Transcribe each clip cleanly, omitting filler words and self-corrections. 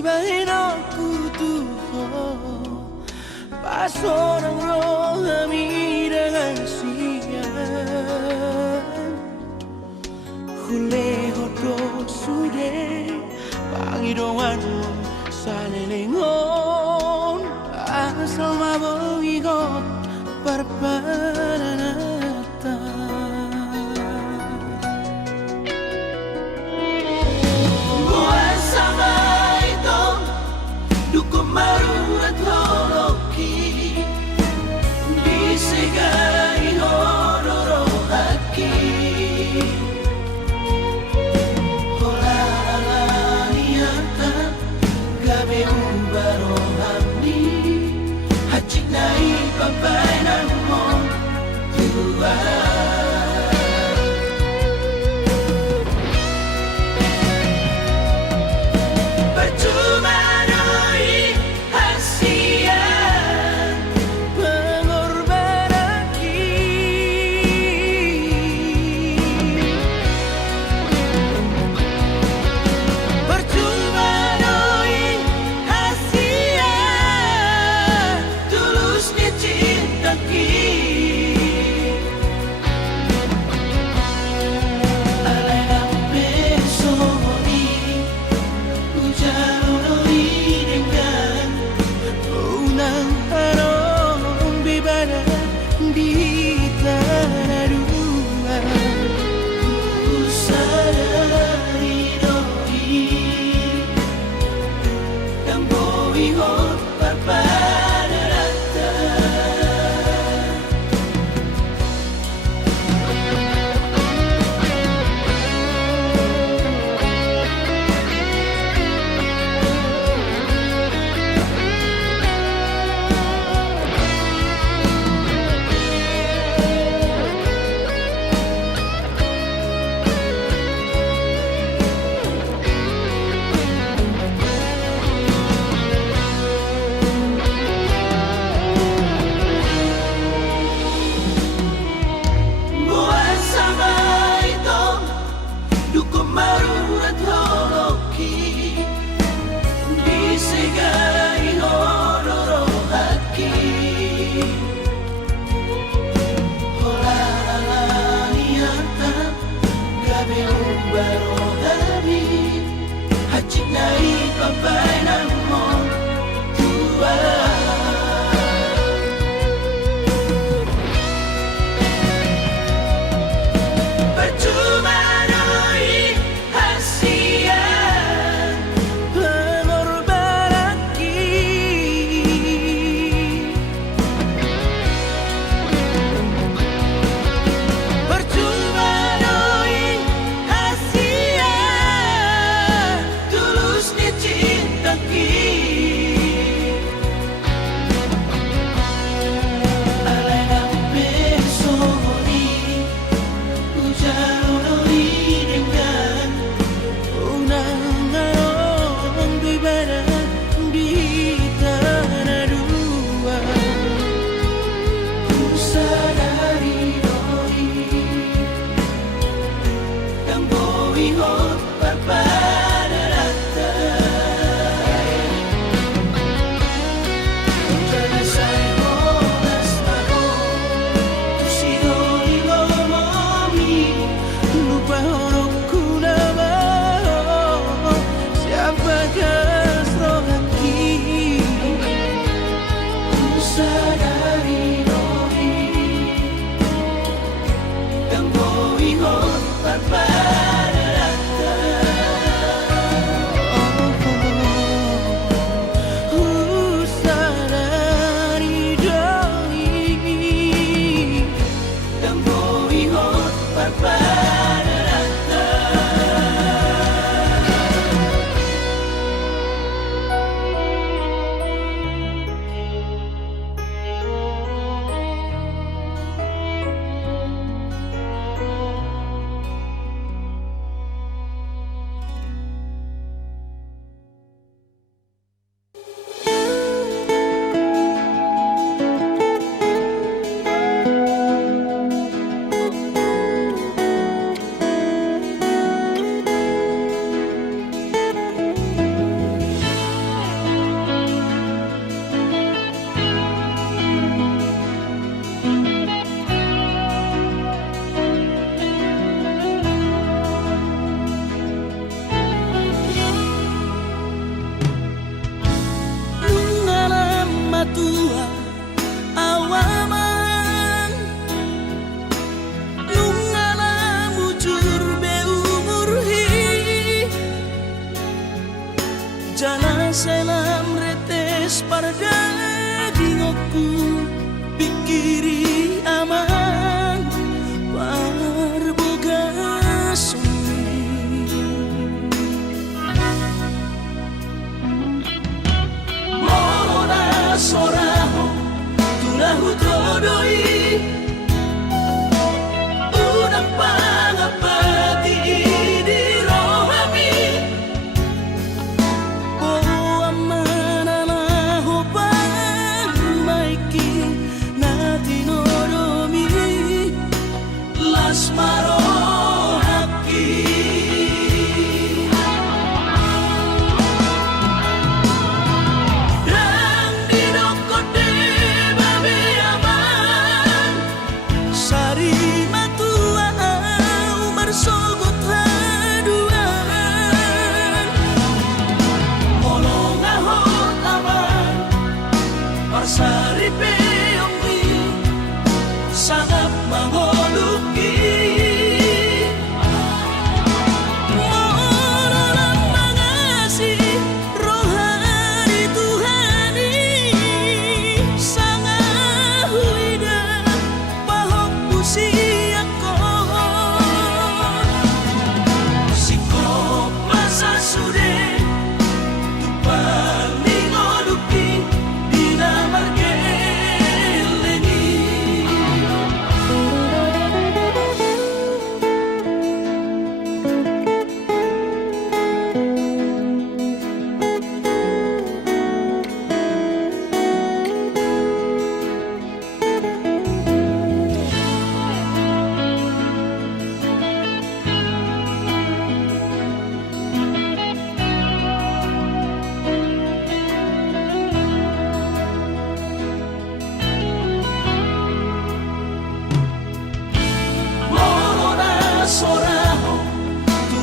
bahin aku tuh pas orang roh kami dengan siang hule hodo sude pangidongan salelengon asal maboigot parpananata buasa ito duko marurat holoki bisegay hororo haki holalaniata gabe ubarohani hachik nai papai namo tua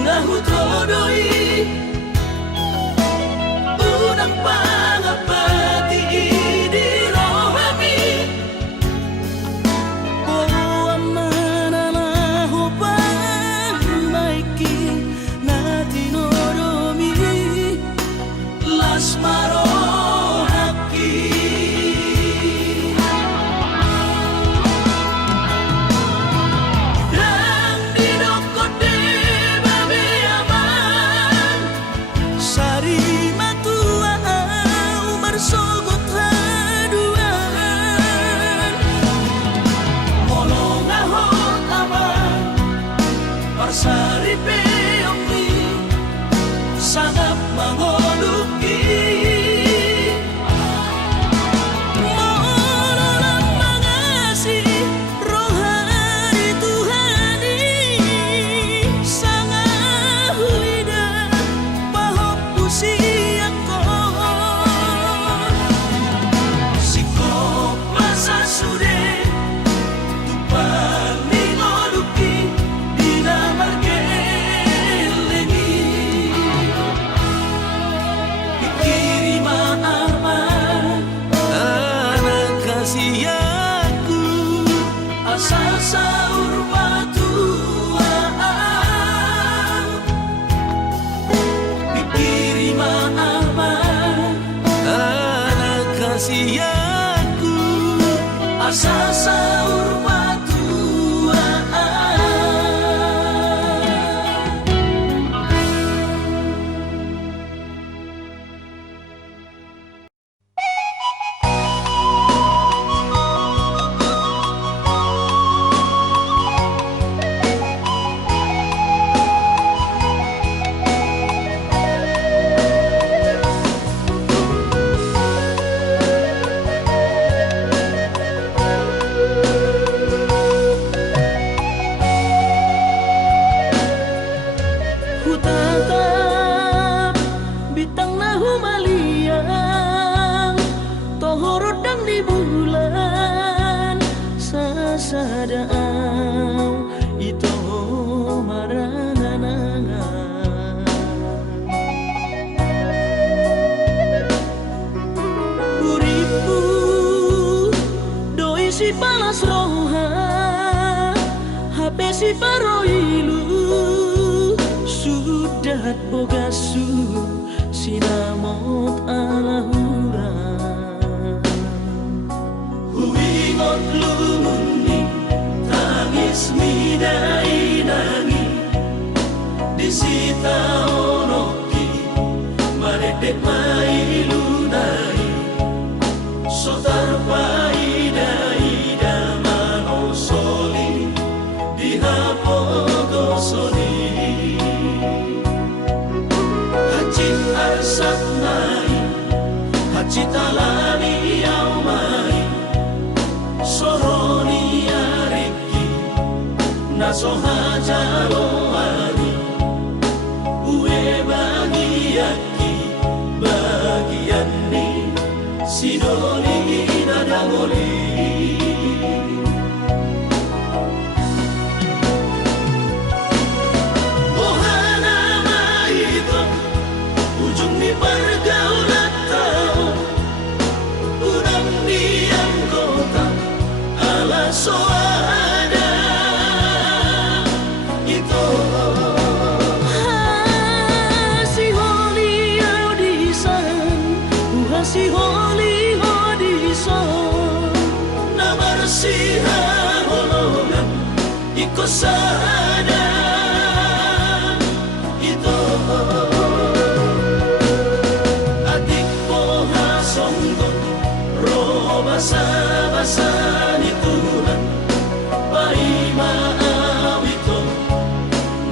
ngahu todoi unang pangapati di rohami Oh amananaho pagmaiki na tinoromi las marohaki dan dinokote babe aman sari matua au marsogot haduan molong ahot aman parsari peyomi sangat mangoluki Mohon mengasihi rohani Tuhani sangat huida pahop usiako sikop masa sude tupang ningoluki dinamargelengi ikirima aman anak kasih aku asal saur batuaan ikirima aman anak kasih aku asal saur batuaan Hutatap bitang na humaliang tohorot dang di bulan sasadaaw ito marananangan Uripu doi si palas roha HP si paroilu sudat bogasu sinamot alahura huingot lumuni tangis midai nangi disita onoki maredek mailunai sotar paida mano soli dihapogo soli hacit arsat nai hacit alani au mai soroni ariki naso hajalo ani ue bagiaki bagian ni sidoni nadangoli Ohana maito ujung di pergaulan tau urang diam kota ala soada itu si holi audisan si holi audisan na bersihah holongan ikut sada itu adik poha songgot roh basa ni Tuhan paima awito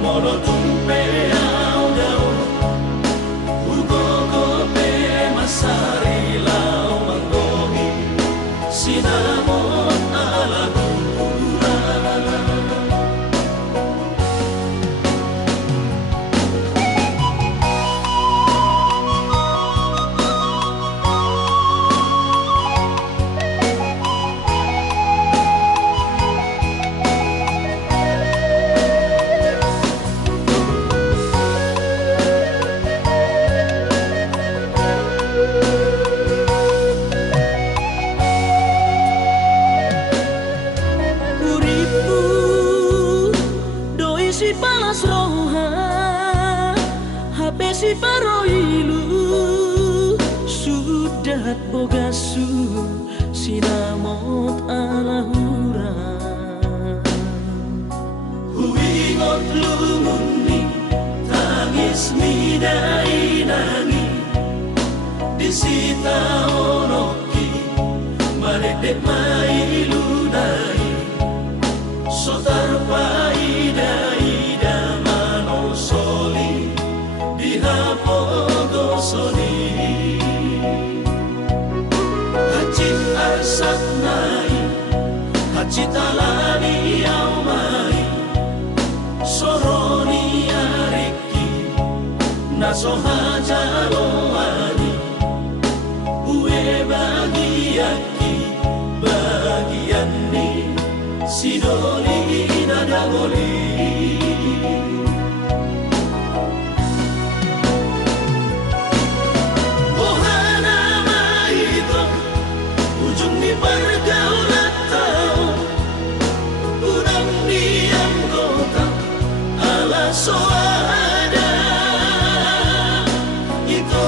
mono tumpe au dao ugogo pe masari lau manggohi sinamot alagura si paroilu sudah bogasu sinamot alahura Huingot lumuni tangis midai nangi disita onoki maredek mailu dai sotar ida mano soli dihapogo soli hacit arsat nai hacit alani au mai soroni ariki naso hajalo ani ue bagiaki bagian ni sidoli dadagoli Ohana mahito ujung ni pergaulan tau udang diam kota ala soada itu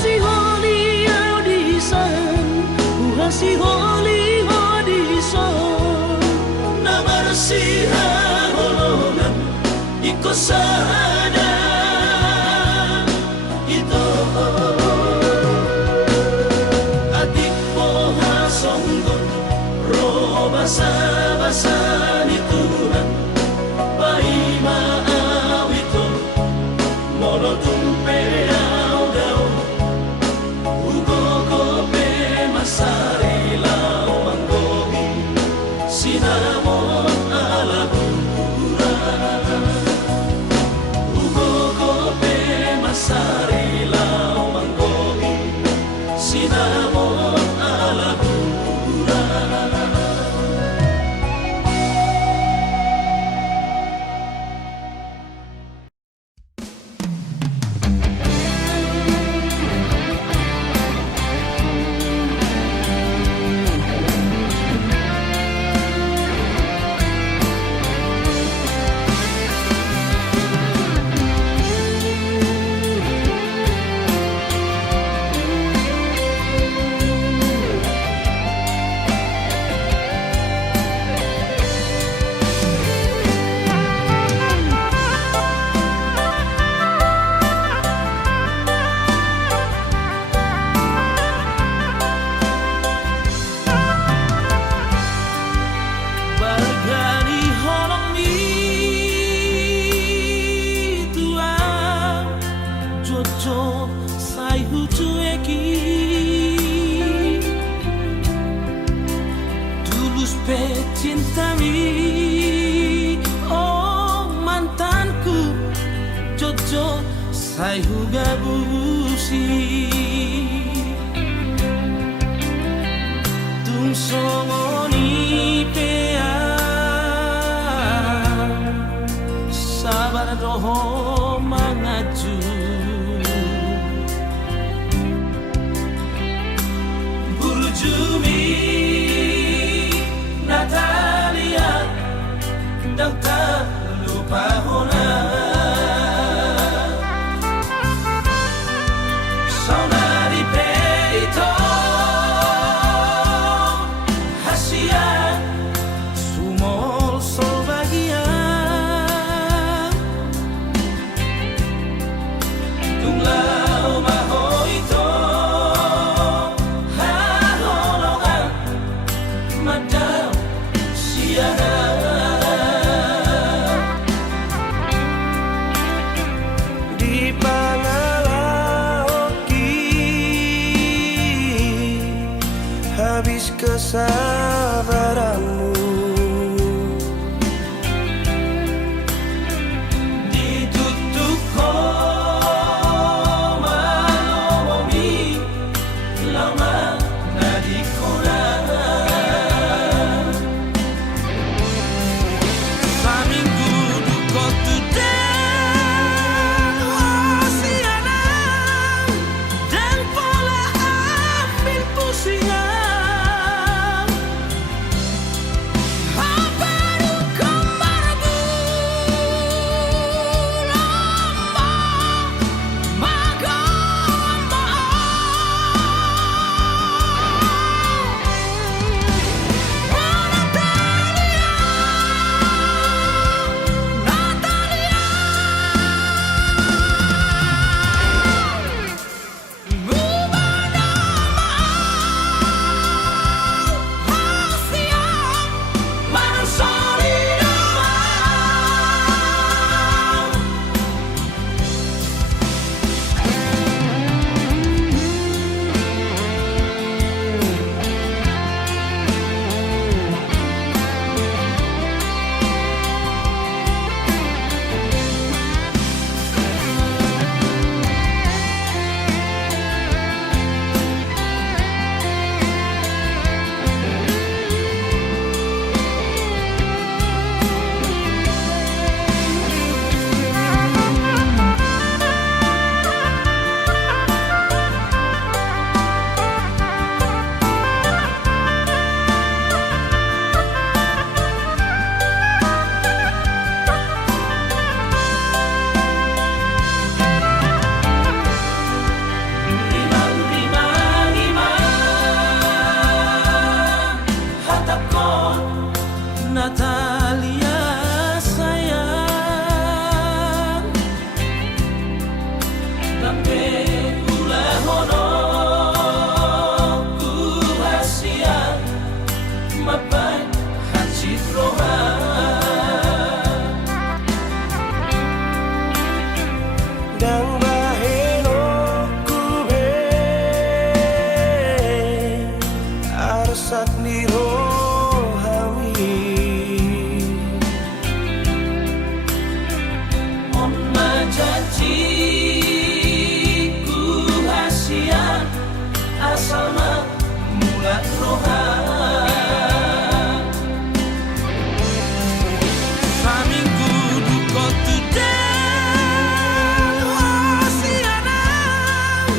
si holi audisan si holi audisan nabar siha holongan iko sada itu adik poha songgon robasa basa nituran pai maawito mono tumpe au dao ugo gope masari lao manggohi sinamon alabura ugo gope masari lao manggohi sinamon alabura Bargani holong mi tuang jojo sai hutu eki tulus pe cinta mi oh mantanku jojo sai huga busi tung songoni pea sabar doho mangaju burujumi Natalia dan tak lupa hona saudari peito hasia sumol sol bagian tunglau mahoito haholongan madam siana di pangalaoki habis kesabaranmu ditutup koma lomomi lama nadikona saminggu duko tudang hosiana dan pola ambil pusingan hatiku hasian asal mulat rohan saminggu duka tudang wasianang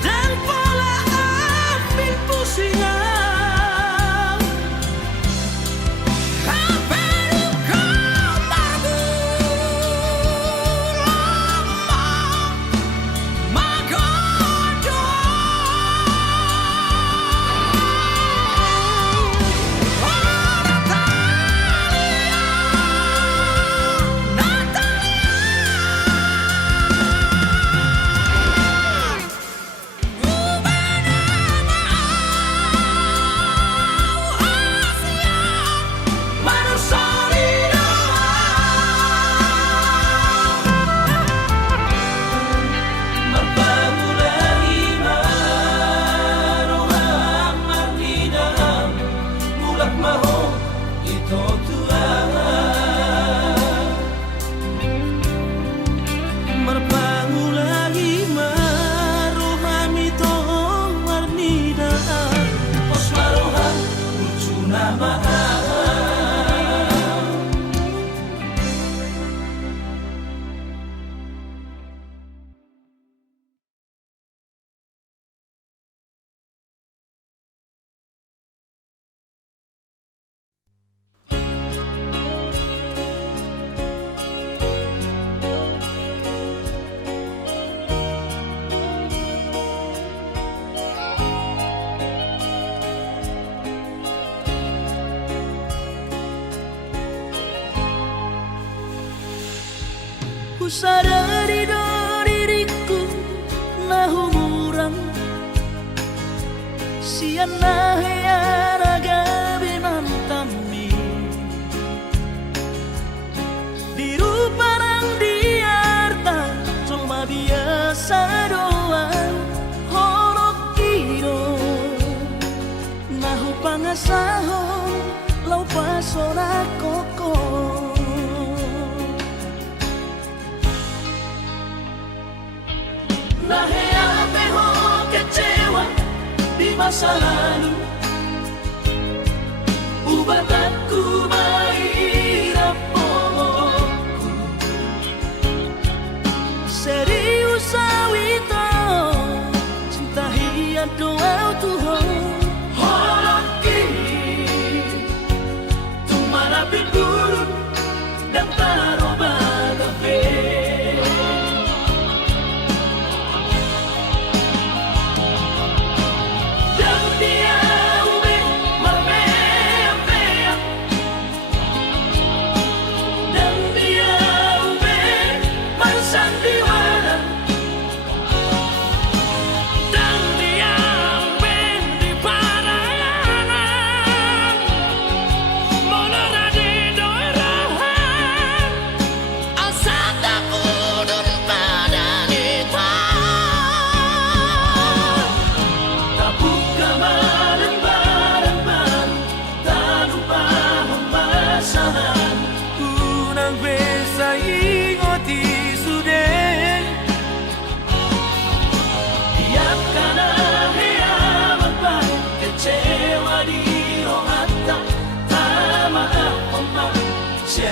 dan pola ambil pusingan hampir kau ku sadari do diriku nah umurang siana hea gabi nantami biru parang diarta cuma biasa doang horok kiro nahu pangasahon lau pasora koko Nahea peho kecewa di masa lalu ubatanku maira pomoku serius awito cinta hiat doa Tuhan horoki tumara pinggurun dan taroba kafe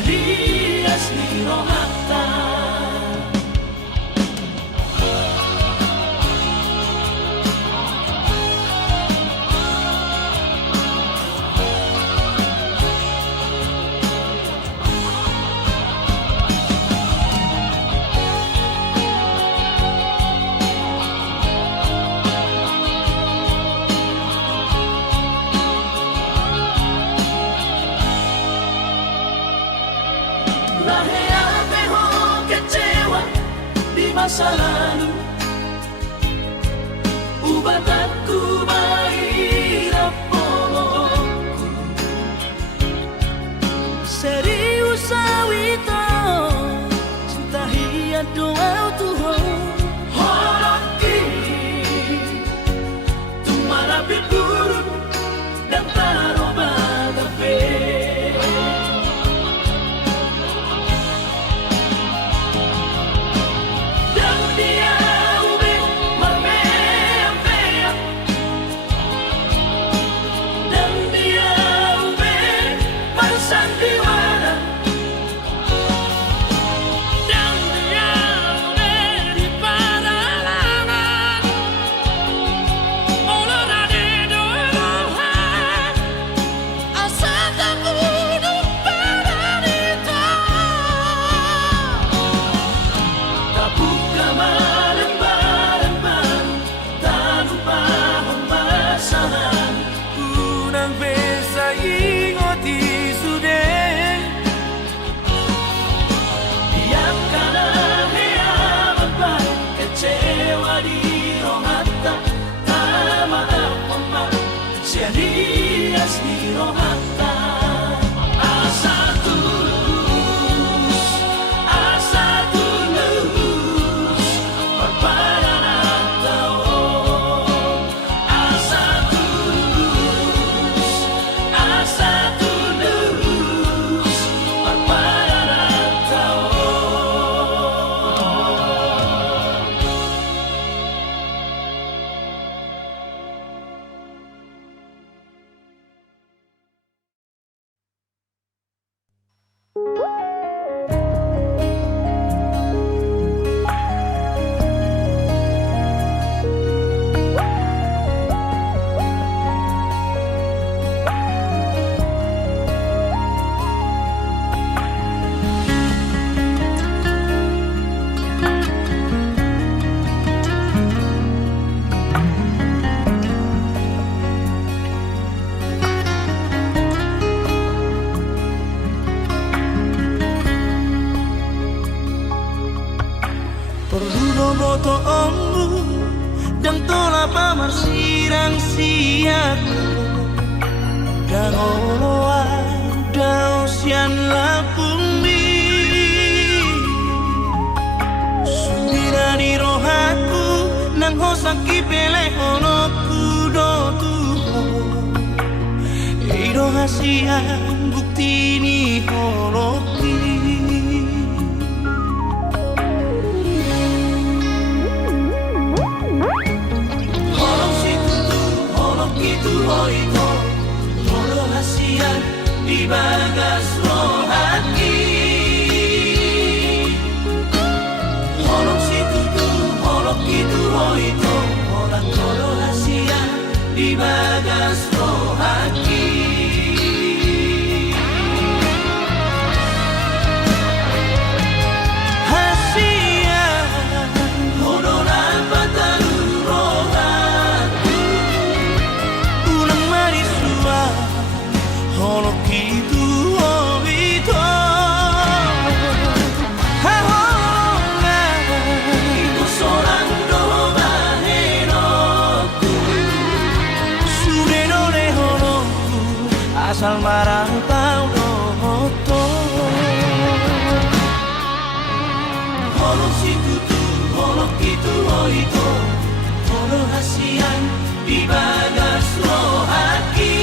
Dias ni rohata Nahea peho kecewa di masa lalu ubatanku maira pomoku serius awito cinta hiat doa Tuhan horoki tumara pinggurun dan taroba kafe boto ombu dan tola pamar sirang siaku dan oloa dausian lapumi sudira di rohaku nang hosaki pele honoku do tuho iro hasian bukti ni holoki Oito, tolo hasian di bagas rohati. Holok situ holok itu oito, orang tolo hasian di bagas rohati. Hasian, hono napa talu rohati. Holok itu oito Hahonga Itu seorang doa heroku Sude nore holoku Asal marang tau dohoto Holok situ holok itu oito Holok hasian di bagas rohaki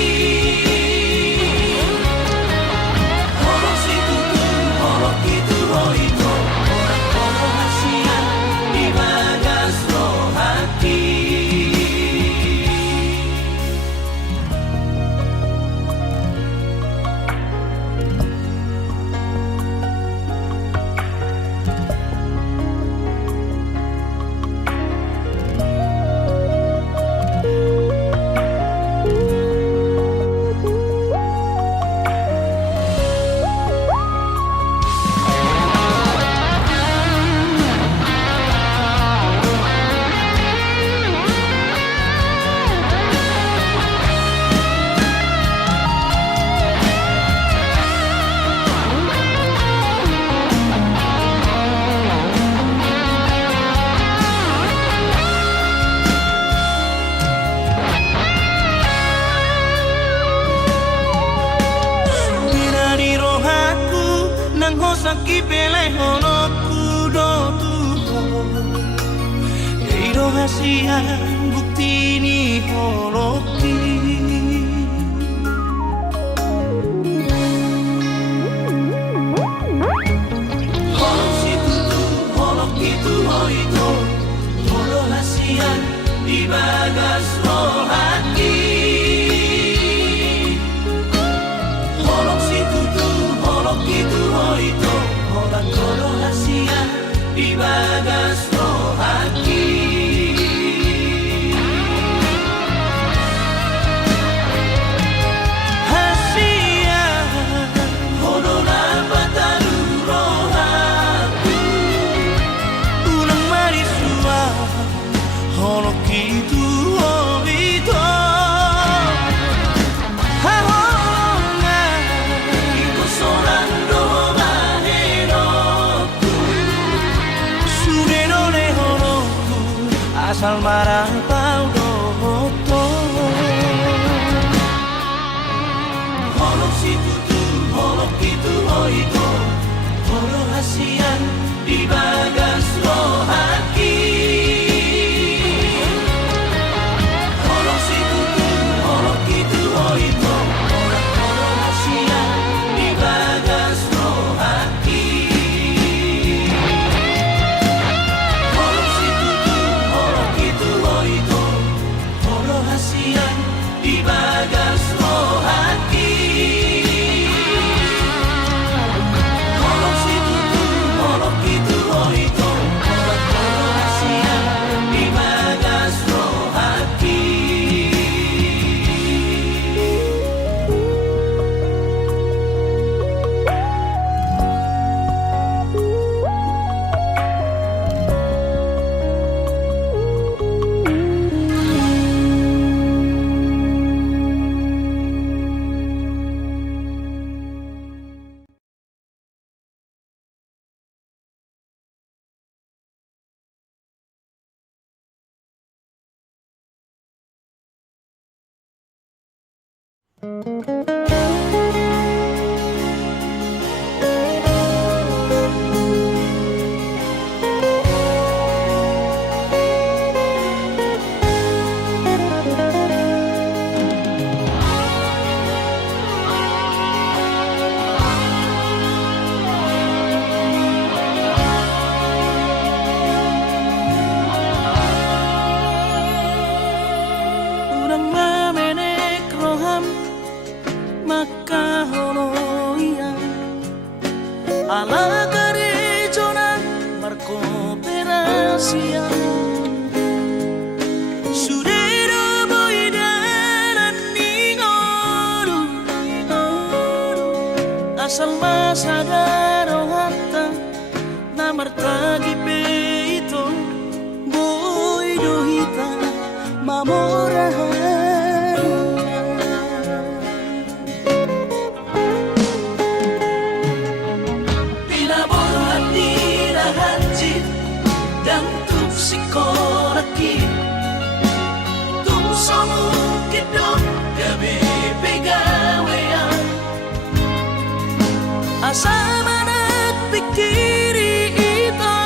Hosaki pele honoku do tuho Eiro hasian bukti ni holoki Holok situ holok itu oito Holo hasian di bagas rohati Holok situ holok itu oito Orang tolo hasian di bagas rohati Hasian hono napa talu rohaku Unang marisua holok itu oito Hahonga Iko seorang doa heroku Sude nore holoku Asal marang tau dohoto Holok situ holok itu oito Holok hasian di bagas rohaki Holok situ holok itu oito Orang tolo hasian di bagas rohaki Holok situ holok itu oito Holok hasian di bagas rohaki Holok situ Urang mamenek roham maka holoian ala karejona markooperasian sudero boidaran ningoru asal masagaro hatta namartagi peito boidohita mamorahan pinaborhan ni rahanjit dan tuk sikoraki tuk somu kidok gabi pegawean asa manak pikiri ito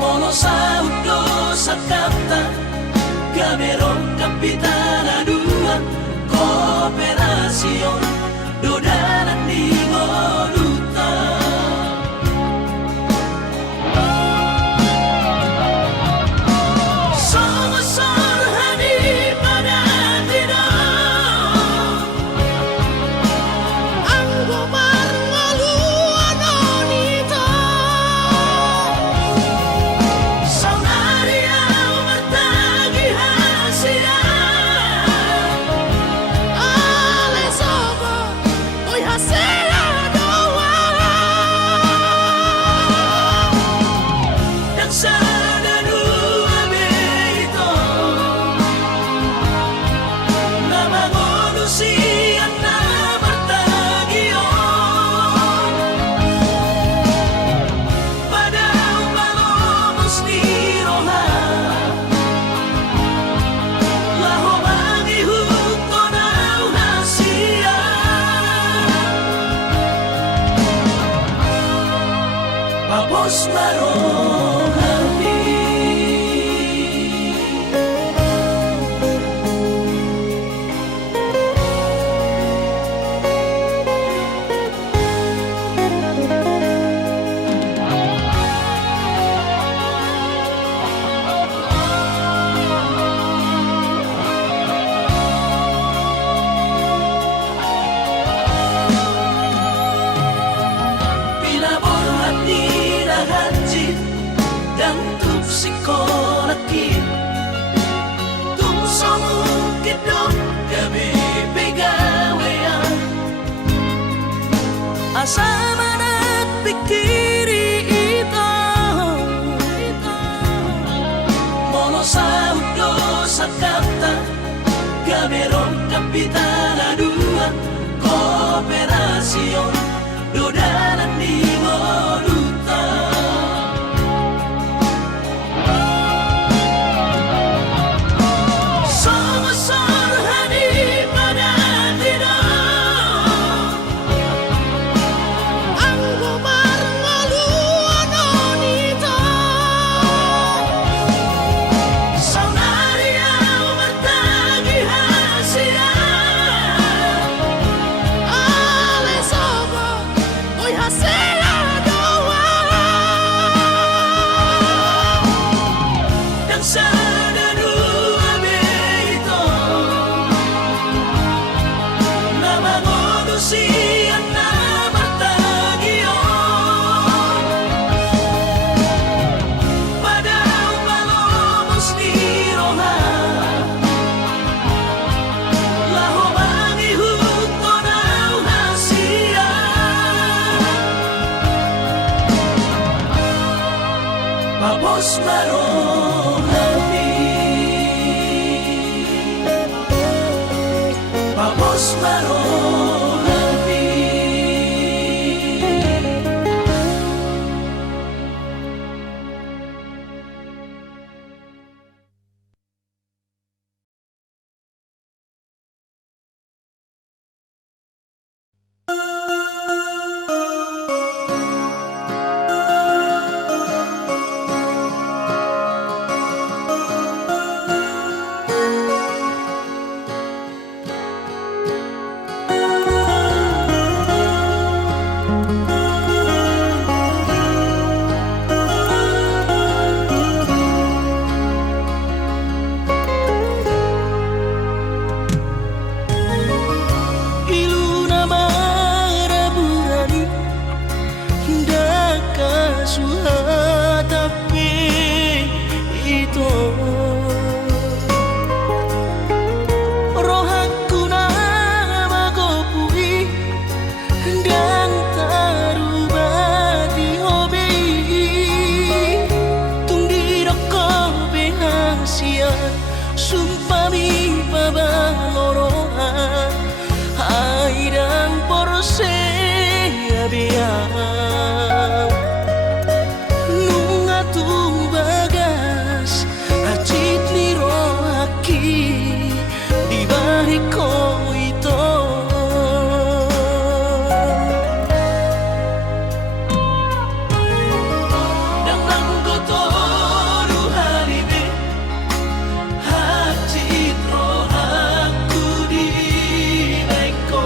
mono saudo sakata gamerong kapitana dua kooperasion dodanan di Moduta Somasor hadi pada tidak Anggo marngaluan onita Saunaria martagi hasia Ale sobo oi hasia doa Dan sana dua beito Nama manusia nama tagion Pada umalomos ni roha Laho mangihut ko na hasia Papos marohani Pinaborhan ni rahanjit dan tuk sikoraki tuk somu kidok gabi pegawean asa manak pikiri ito mono saudo sakata gamerong kapitana dua kooperasion dodanan di Moduta Somasor hadi pada tidak Anggo marngaluan onita Saunaria martagi hasia Ale sobo oi hasia doa Dan sana dua beito Nama manusia nama tagion Pada umalomos ni roha Laho mangihut ko na hasia Papos marohani Papos marohani Nunga tu bagas Acit liro aki Di bahiko ito Nang nanggoto ruhalibe Acit ro aku di bahiko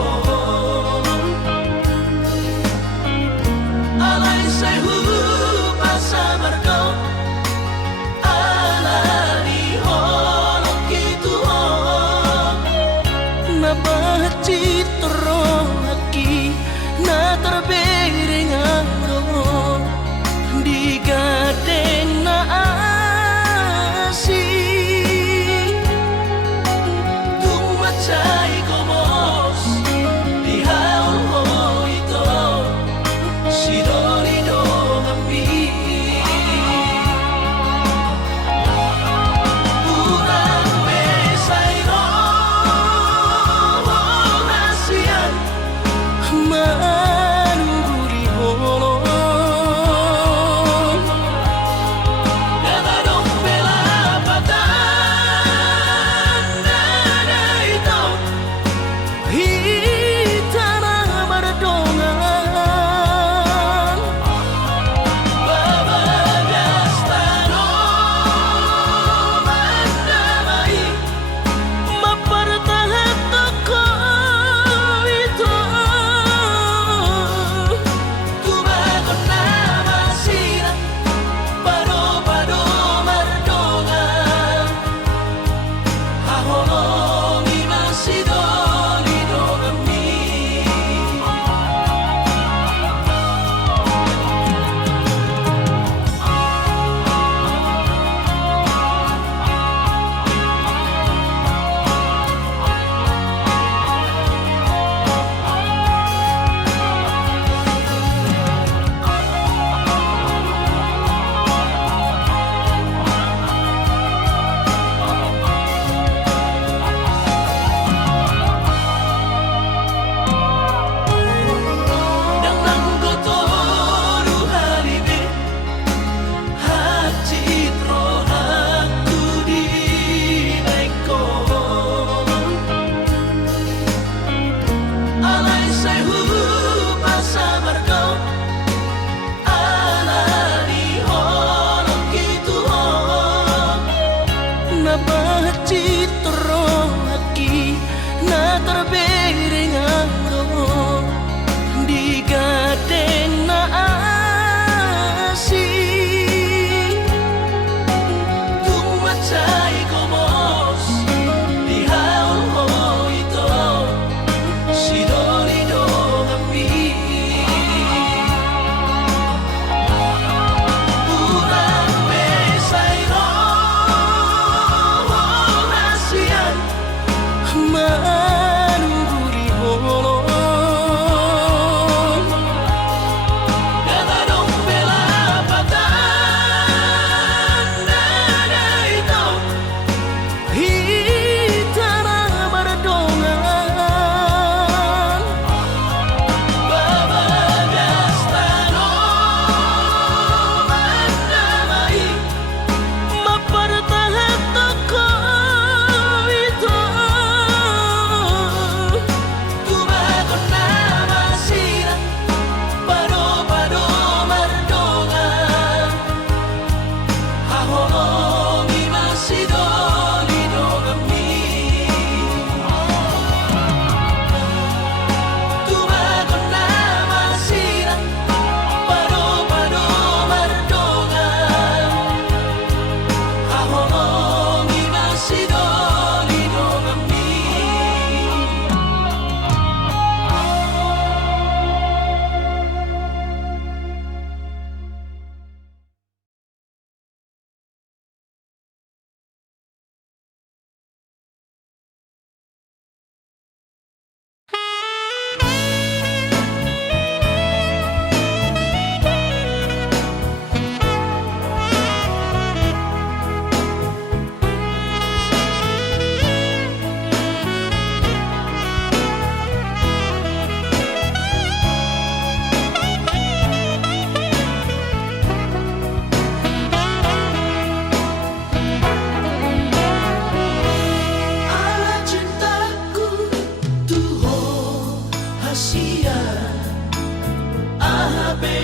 Alay sayu pasabar kau Alali holok itu Nabahati terowaki Na terbereng aro Di gadeng na asi Tumacay komos Di haul ho ito Si Dorido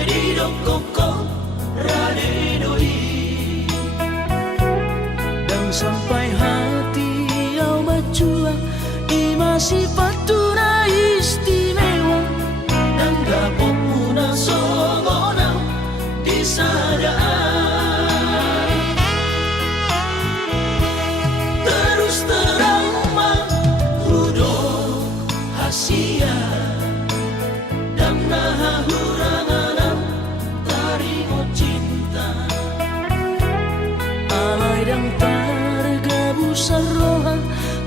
di koko radedoi. Dan sampai hati yang berjuang masih patura istimewa. Dan gapok muna sogona di sadaan. Terus terang rudo hasia dan naha huranganan tarimo cinta. Alay dan targabu saroha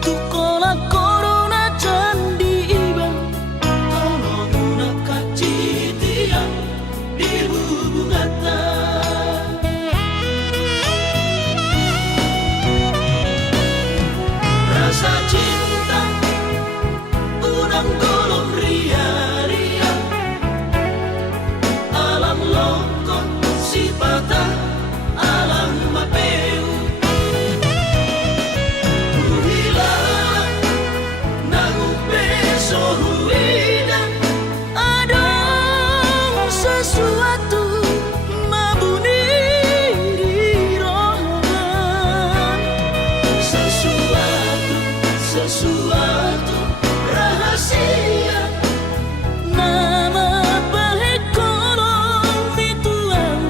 tukola corona candi iba. Tolong muna kacitian di bubungata. Rasa cinta unang golong ria-ria. Alam lokon sipata alam mapeu. Uhilang nangupeso huidan. Ada sesuatu mabuni di rohan. Sesuatu rahasia. Nama baik kolong mituang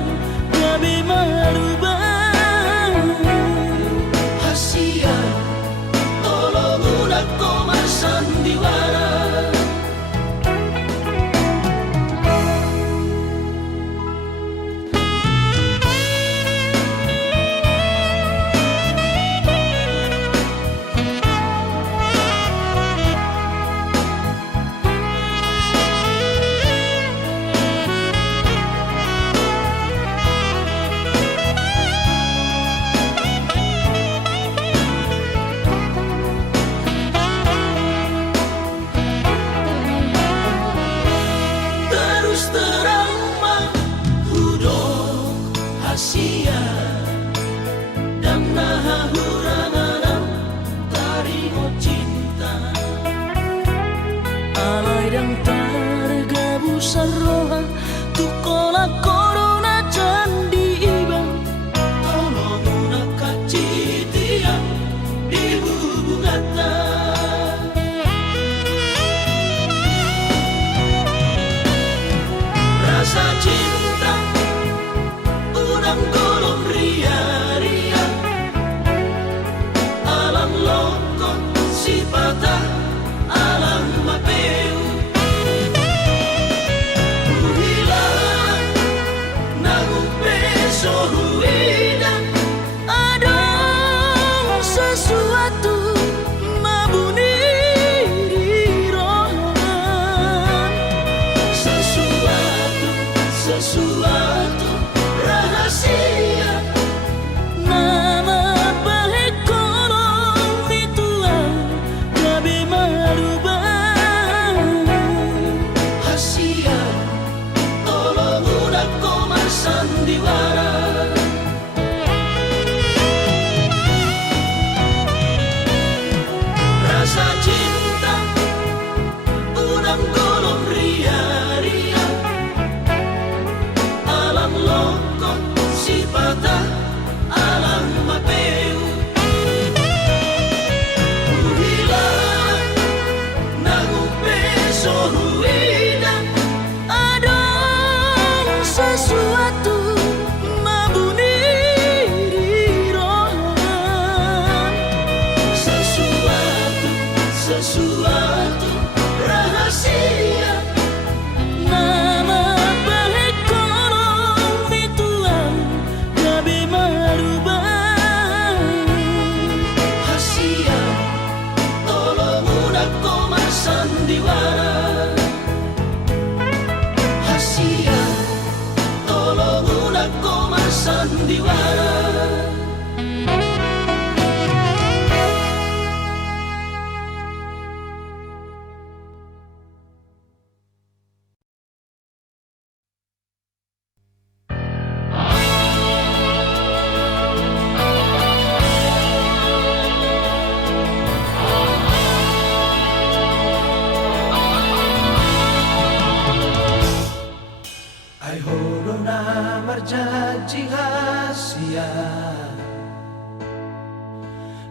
Corona marjanji hasia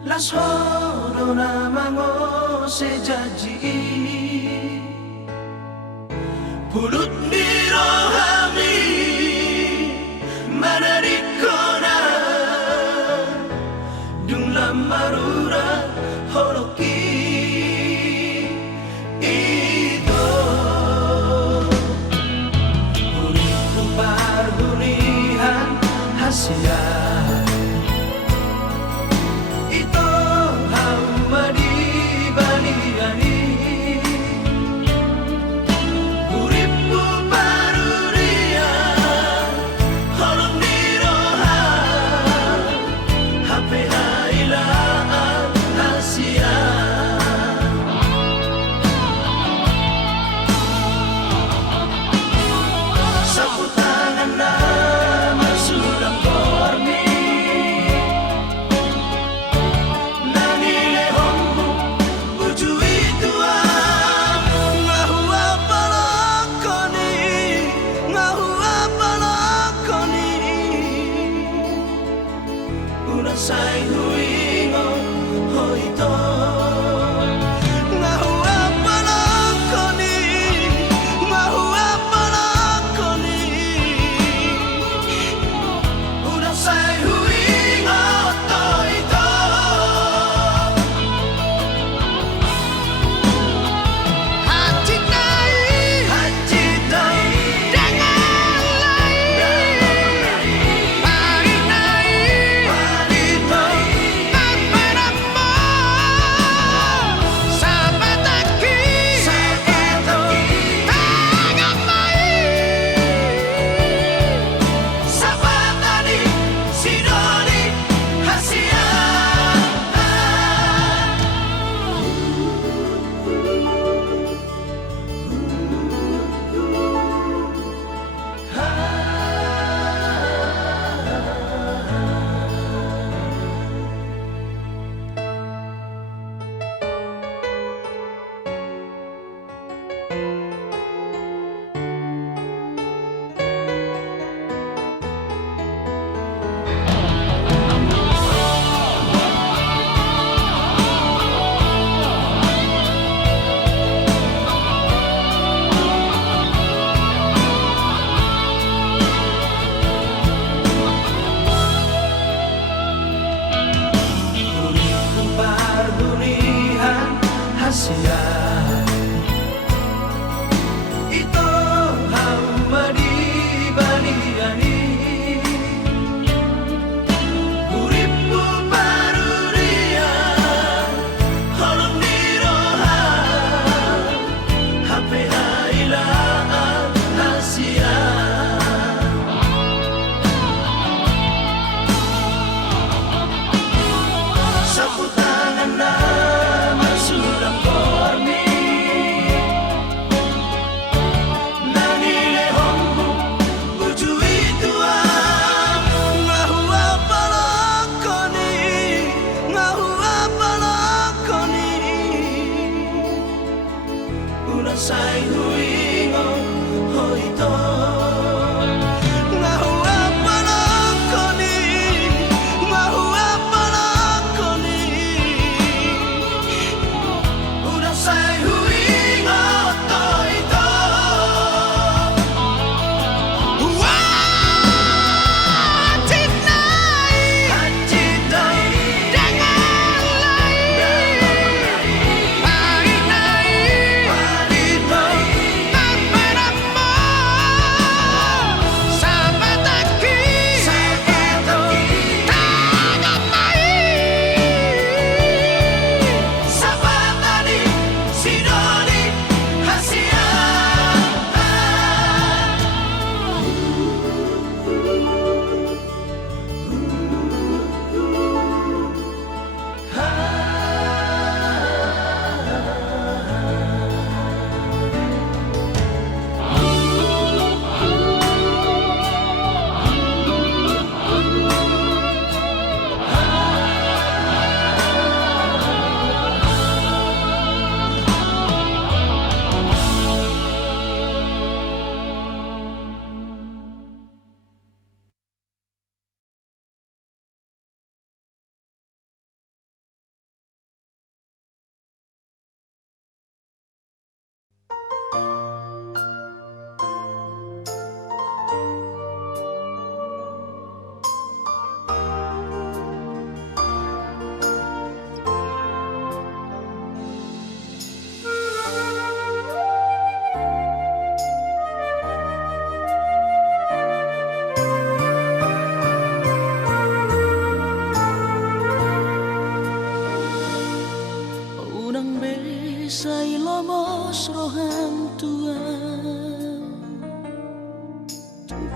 Las horona mango se janji Pulut mirohami manarikona Dung lamarura holoki Ito Uriku pargunihan hasia Ito hamadi baliani Uripu paruria holong niroha Hape hailaan hasia Saputangan na masudang kormi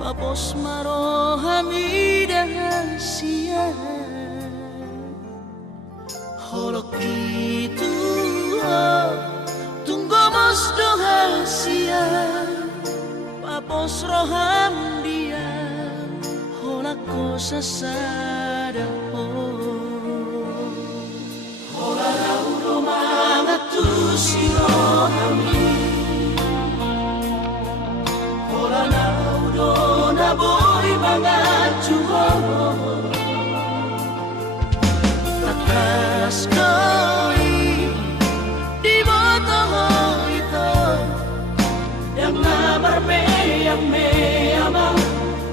papos marohamida sia holok itu tunggu mos doha sia papos roham dia holak ko sasada hola raudo mangatu si rohami hola naudo na boy mangatu takas koi di boto itu yang namar me yang me ama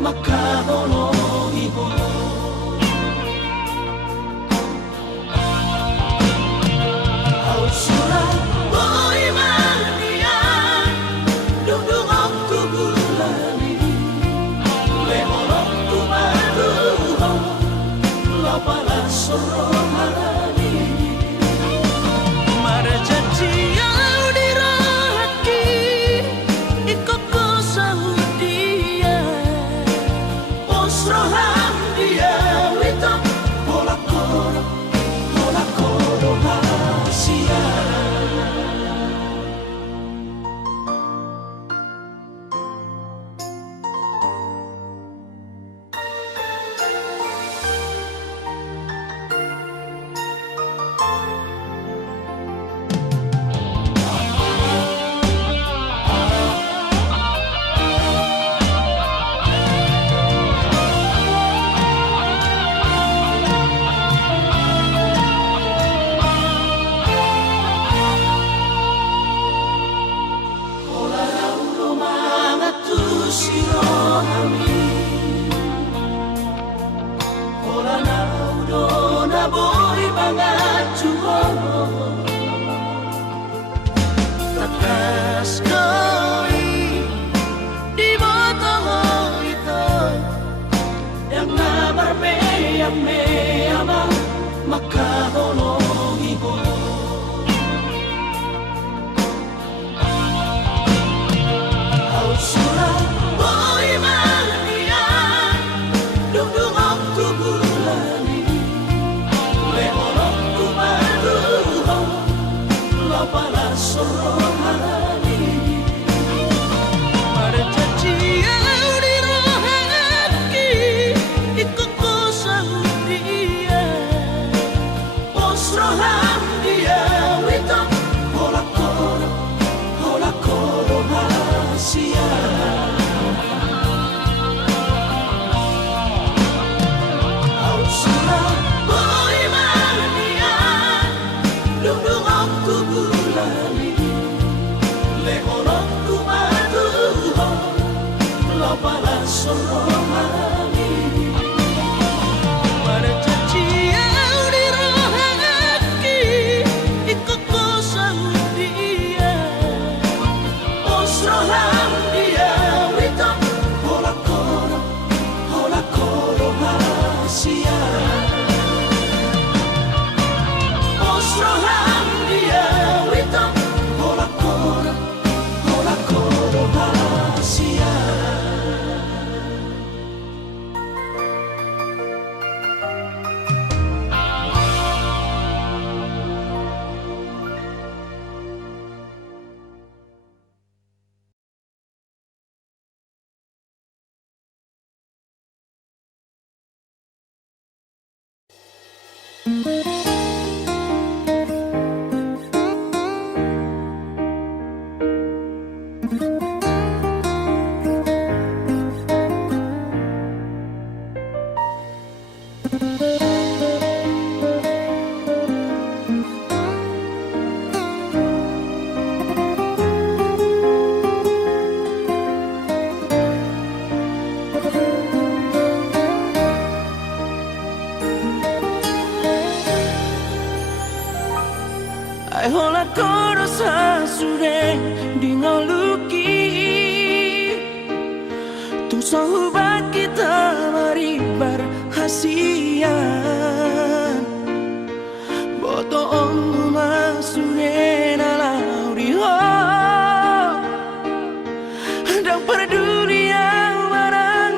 makahonohi ho au surah boy mania dudung aku bulani lehorok tu madu lapala sorohani marjanji yang dirahaki ikoko saudia osroham dia witam hola koro hasia takas koi di boto itu yang namar me ama makahonohi ho au surah boy mania dudung aku bulani lehorok ku madu lapala sorohani marjanji yang dirahaki ikoko saudia osroham dia witam hola koro hasia au surah boy mania dudung aku bulani lehorok ku madu lapala sorohani marjanji yang dirahaki ikoko saudia osroham dia witam hola koro hasia osroham dia witam hola koro hasia ai hola koro sasure dingoluki tu sahubat kita mari berhasian boto om masune na lauri ho dan peduli yang barang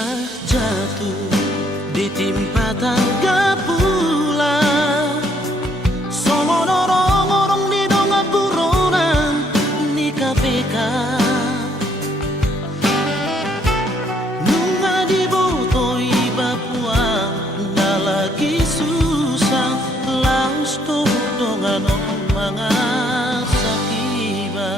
sudah jatuh ditimpa tangga pula. Somo dorong-dorong di donga buronan di KPK. Nunga di botoi Papua na lagi susah laus to dongan mga sakiba.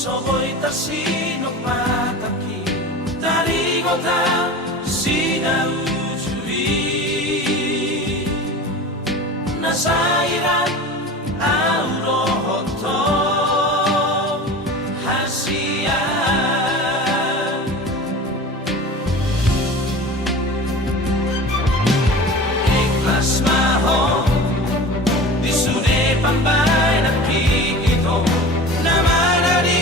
Soko'y tasinok matakit. 보다 sinujuin nasairan aurohoto hasian ikhlas maho disude pambay nakikito naman ari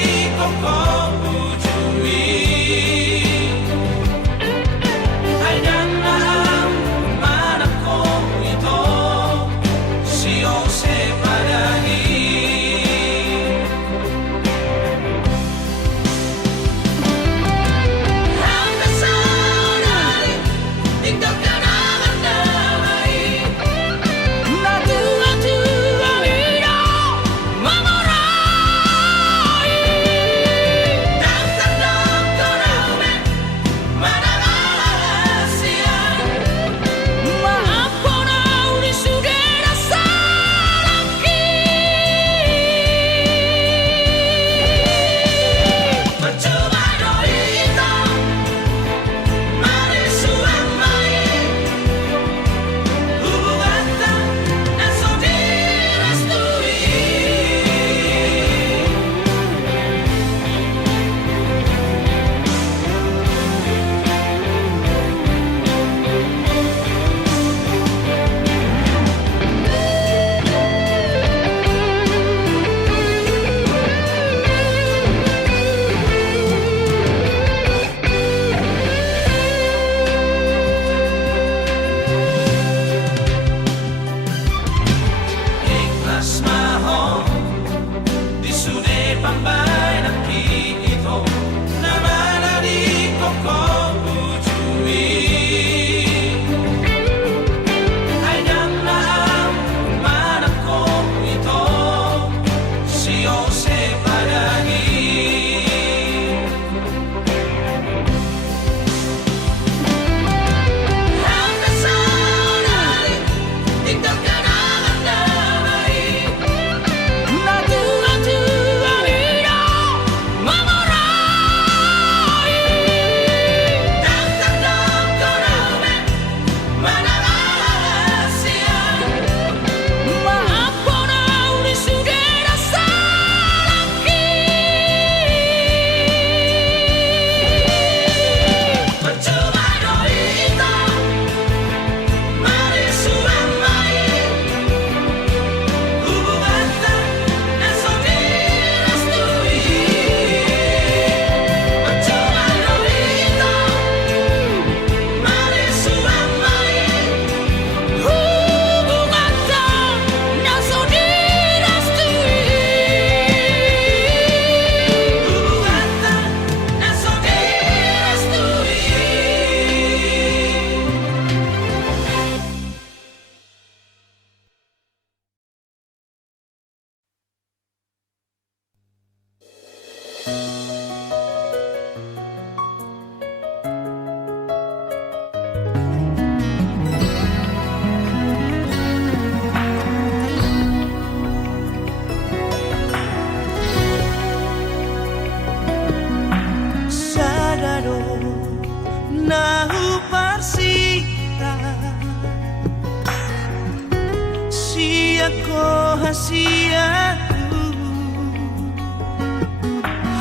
ko Hasiaku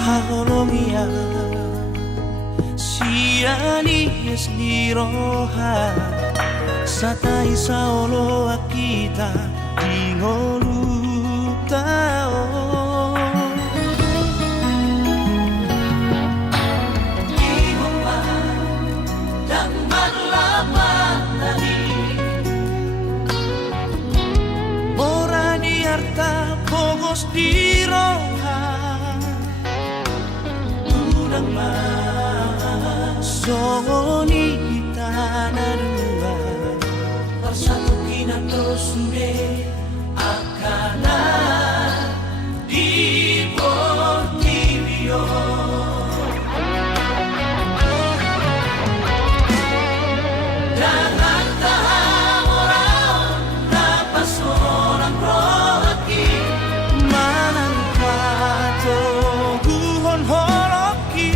Haholomia Siani esliroha Satai saolo akita Dingolutao Imamma dan manlamatani Harta pogos di roha Unang masoni tanarunga Bersatu kita terus sudah akana di Portivio Jangan tahan orang Napas orang rohaki Manangkato guhon holoki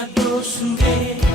na to sure